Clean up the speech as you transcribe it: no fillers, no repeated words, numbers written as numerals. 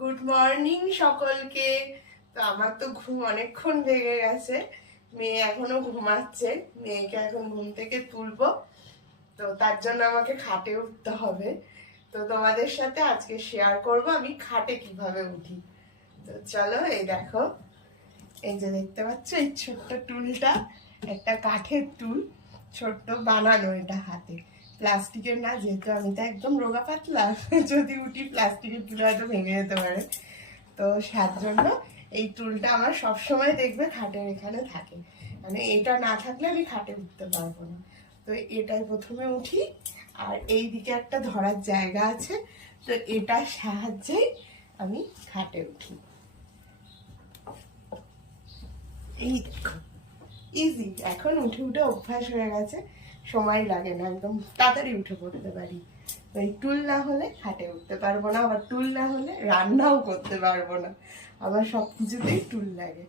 Good morning সকলকে। তো আমার তো ঘুম অনেকক্ষণ লেগে গেছে, মেয়ে এখনো ঘুমাচ্ছে। মেয়েকে এখন ঘুম থেকে তুলবো, তো তার জন্য আমাকে খাটে উঠতে হবে। তো তোমাদের সাথে আজকে শেয়ার করব আমি খাটে কিভাবে উঠি। তো চলো, এই দেখো, এই যে দেখতে পাচ্ছ এই ছোট্ট টুলটা, একটা কাঠের টুল, ছোট্ট বানানো, এটা হাতে, প্লাস্টিকের না, যেহেতু আমি তো একদম রোগা পাতলা, যদি উঠি প্লাস্টিকের টুল হয়তো ভেঙে যেতে পারে। তো তার জন্য এই টুলটা আমার সবসময় দেখবে খাটের এখানে থাকে, মানে এটা না থাকলে আমি খাটে উঠতে পারবো না। তো এটাই প্রথমে উঠি, আর এই দিকে একটা ধরার জায়গা আছে, তো এটার সাহায্যেই আমি খাটে উঠি। এই দেখো, ইজি, এখন উঠে উঠে অভ্যাস হয়ে গেছে, সময় লাগে না, একদম তাড়াতাড়ি উঠে পড়তে পারি। তো এই টুল না হলে খাটে উঠতে পারবো না, আবার টুল না হলে রান্নাও করতে পারবো না, আবার সব কিছুতেই টুল লাগে।